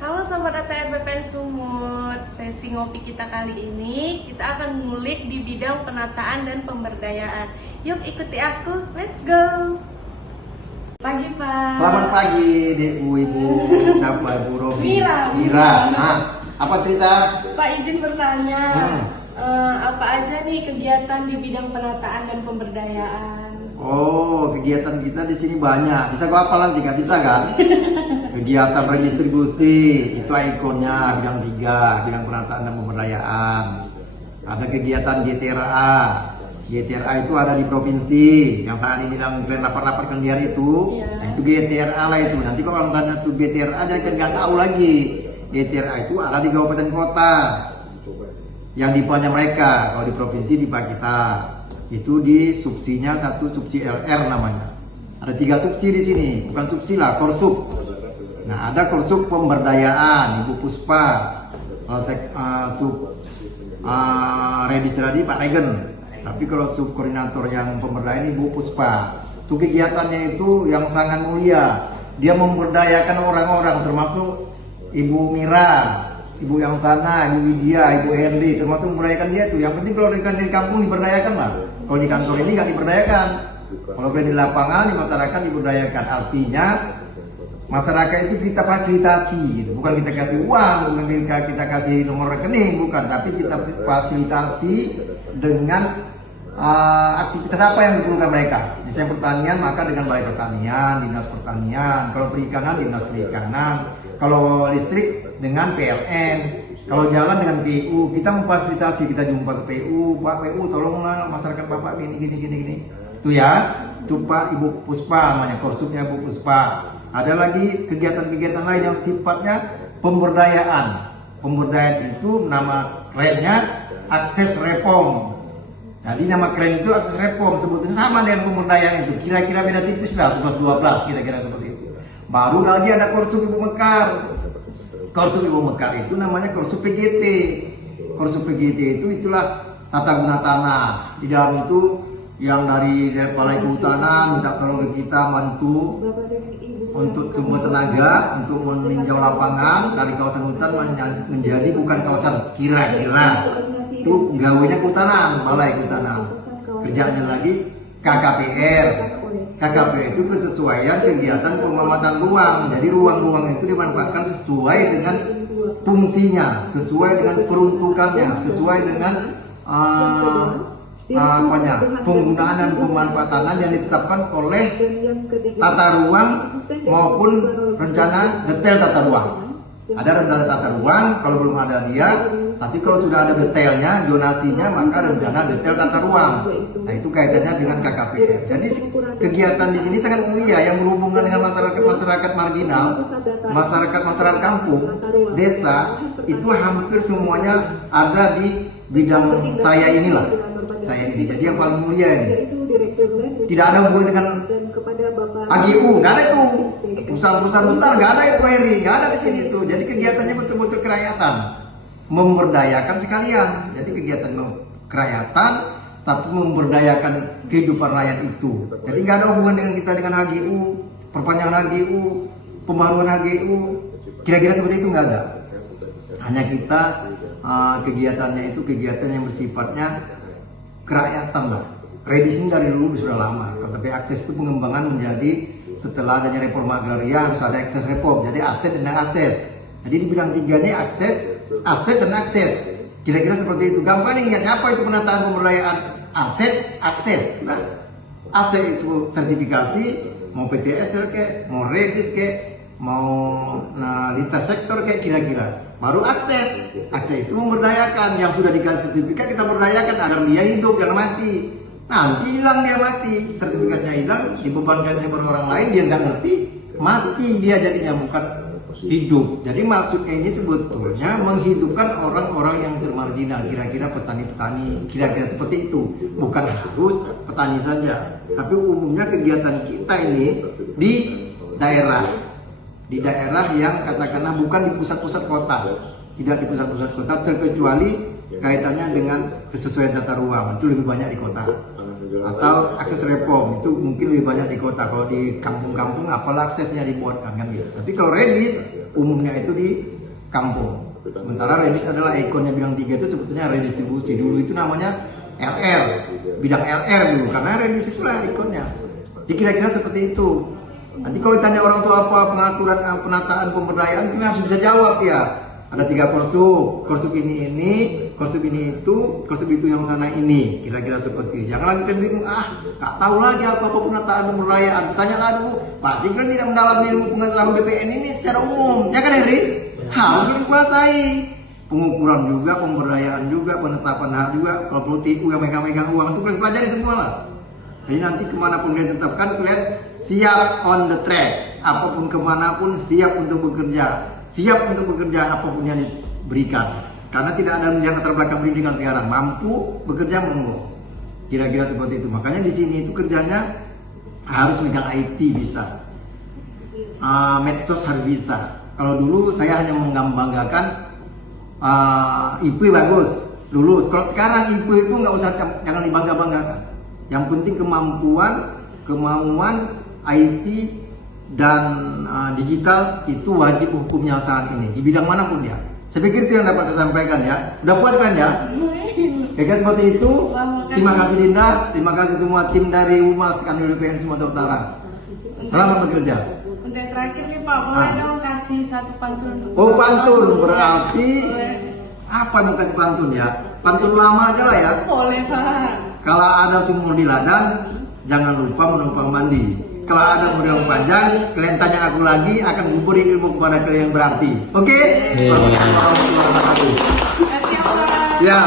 Halo Sobat ATR BPN Sumut. Sesi ngopi kita kali ini kita akan ngulik di bidang penataan dan pemberdayaan. Yuk ikuti aku, let's go. Pagi Pak. Selamat pagi Ibu. Siapa Ibu Rofi? Mira. Nah, apa cerita? Pak izin bertanya, apa aja nih kegiatan di bidang penataan dan pemberdayaan? Oh, kegiatan kita di sini banyak. Bisa gua hafalan tidak bisa kan? Kegiatan redistribusi itu ikonnya bidang 3, bidang penataan dan pemberdayaan. Ada kegiatan GTRA. GTRA itu ada di provinsi. Yang saat ini bilang rapat-rapat kendian itu, nah, itu GTRA lah itu. Nanti kalau orang tanya itu GTRA aja kan nggak tahu lagi. GTRA itu ada di kabupaten kota. Yang dipanya mereka, kalau di provinsi di Pak kita. Itu di subsidinya satu subsidi LR namanya. Ada 3 subsidi di sini, bukan subsidi lah, korsub. Nah, ada korsub pemberdayaan Ibu Puspa, registrasi Pak Regen. Tapi kalau sub koordinator yang pemberdayaan Ibu Puspa. Itu kegiatannya itu yang sangat mulia. Dia memberdayakan orang-orang termasuk Ibu Mira, Ibu yang sana, Ibu Widya, Ibu Henry, termasuk memberdayakan dia tuh. Yang penting kalau di kampung diberdayakan lah. Kalau di kantor ini nggak diberdayakan. Kalau di lapangan di masyarakat diberdayakan. Artinya masyarakat itu kita fasilitasi, gitu. Bukan kita kasih uang, bukan kita kasih nomor rekening, bukan. Tapi kita fasilitasi dengan aktivitas apa yang diperlukan mereka. Misalnya pertanian, maka dengan balai pertanian, dinas pertanian. Kalau perikanan, dinas perikanan. Kalau listrik dengan PLN. Kalau jalan dengan PU, kita memfasilitasi, kita jumpa ke PU, Pak PU tolonglah masyarakat Bapak gini. Itu ya, itu Pak Ibu Puspa namanya, korsupnya Ibu Puspa. Ada lagi kegiatan-kegiatan lain yang sifatnya pemberdayaan. Pemberdayaan itu nama kerennya akses reform. Jadi nama keren itu akses reform, sebetulnya sama dengan pemberdayaan itu. Kira-kira beda tipis lah, 11-12 kira-kira seperti itu. Baru lagi ada korsup Ibu Mekar. Korsup Ibu Mekar itu namanya korsup PGT. Korsup PGT itu itulah tata guna tanah. Di dalam itu yang dari Balai Kehutanan minta tolong ke kita bantu untuk semua tenaga untuk meninjau lapangan dari kawasan hutan menjadi bukan kawasan kira-kira. Itu gawainya kehutanan, Balai Kehutanan. Kerjanya lagi KKPR. KKPR itu kesesuaian kegiatan pengamatan ruang. Jadi ruang-ruang itu dimanfaatkan sesuai dengan fungsinya, sesuai dengan peruntukannya, sesuai dengan penggunaan dan pemanfaatan yang ditetapkan oleh tata ruang maupun rencana detail tata ruang. Ada rencana tata ruang kalau belum ada dia, tapi kalau sudah ada detailnya, zonasinya, maka rencana detail tata ruang. Nah, itu kaitannya dengan KKPR. Jadi kegiatan di sini sangat mulia yang berhubungan dengan masyarakat marginal, masyarakat kampung, desa, itu hampir semuanya ada di bidang saya inilah. Saya ini. Jadi yang paling mulia ini. Tidak ada hubungan dengan AGU, nggak ada itu. Perusahaan-perusahaan besar nggak ada itu, Heri, nggak ada di sini itu. Jadi kegiatannya betul-betul kerakyatan, memberdayakan sekalian. Jadi kegiatan kerakyatan, tapi memberdayakan kehidupan rakyat itu. Jadi nggak ada hubungan dengan kita dengan HGU, perpanjangan HGU, pembaruan HGU, kira-kira seperti itu nggak ada. Hanya kita kegiatannya itu kegiatan yang bersifatnya kerakyatan lah. Redis ini dari dulu sudah lama, tapi akses itu pengembangan menjadi setelah adanya reforma agraria harus ada akses reform. Jadi aset dan akses. Jadi di bidang 3 ini akses, aset dan akses. Kira-kira seperti itu. Gampang nih ingatnya apa itu penataan pemberdayaan? Aset, akses. Nah, aset itu sertifikasi, mau PTS ke, mau redis ke, mau lintas sektor kayak kira-kira. Baru akses. Akses itu memberdayakan. Yang sudah dikasih sertifikat kita berdayakan agar dia hidup, jangan mati. Nanti hilang dia mati, sertifikatnya hilang, dibebankannya pada orang lain, dia nggak ngerti, mati dia jadinya, bukan hidup. Jadi maksudnya ini sebetulnya menghidupkan orang-orang yang termarginal, kira-kira petani-petani, kira-kira seperti itu. Bukan harus petani saja, tapi umumnya kegiatan kita ini di daerah yang katakanlah bukan di pusat-pusat kota, tidak di pusat-pusat kota, terkecuali kaitannya dengan kesesuaian tata ruang, itu lebih banyak di kota. atau akses reform itu mungkin lebih banyak di kota. Kalau di kampung-kampung apalah aksesnya dibuatkan kan gitu. Tapi kalau Redis umumnya itu di kampung. Sementara Redis adalah ikonnya bidang 3 itu sebetulnya redistribusi. Dulu itu namanya LR, bidang LR dulu karena Redis itulah ikonnya. Jadi kira-kira seperti itu. Nanti kalau ditanya orang tua apa pengaturan penataan pemberdayaan, kita harus bisa jawab ya. Ada 3 korsub ini, korsub ini itu, korsub itu yang sana ini, kira-kira seperti itu. Jangan lagi kita bingung, nggak tahu lagi apa penataan pemberdayaan. Tanyalah dulu, Pak Tigran tidak mendalami ilmu pengetahuan BPN ini secara umum, ya kan Heri? Harus dikuasai. Pengukuran juga, pemberdayaan juga, penetapan hak juga. Kalau perlu TU yang megang-megang uang itu kalian pelajari semua lah. Jadi nanti kemanapun dia tetapkan, kalian siap on the track. Apapun kemanapun siap untuk bekerja. Siap untuk bekerja apapun yang diberikan. Karena tidak ada yang latar belakang pendidikan sekarang. Mampu bekerja monggo. Kira-kira seperti itu. Makanya di sini itu kerjanya harus megang IT bisa. Medsos harus bisa. Kalau dulu saya hanya membanggakan IP bagus, lulus. Kalau sekarang IP itu nggak usah, jangan dibangga-banggakan. Yang penting kemauan IT dan digital itu wajib hukumnya saat ini di bidang manapun ya. Saya pikir itu yang dapat saya sampaikan ya. Udah puas kan ya? Oke, seperti itu. Terima kasih Dinda, terima kasih semua tim dari Humas Kanwil BPN Sumatera Utara. Selamat bekerja. Untuk terakhir nih Pak, boleh dong kasih satu pantun untuk Oh pantun, berarti apa mau kasih pantun ya? Pantun lama aja lah ya. Boleh Pak. Kalau ada sumur di ladang, jangan lupa menumpang mandi. Kalau ada modal panjang, kalian tanya aku lagi, akan kuberi ilmu kepada kalian yang berarti. Oke? Selamat warahmatullahi wabarakatuh. Terima kasih Pak. Ya.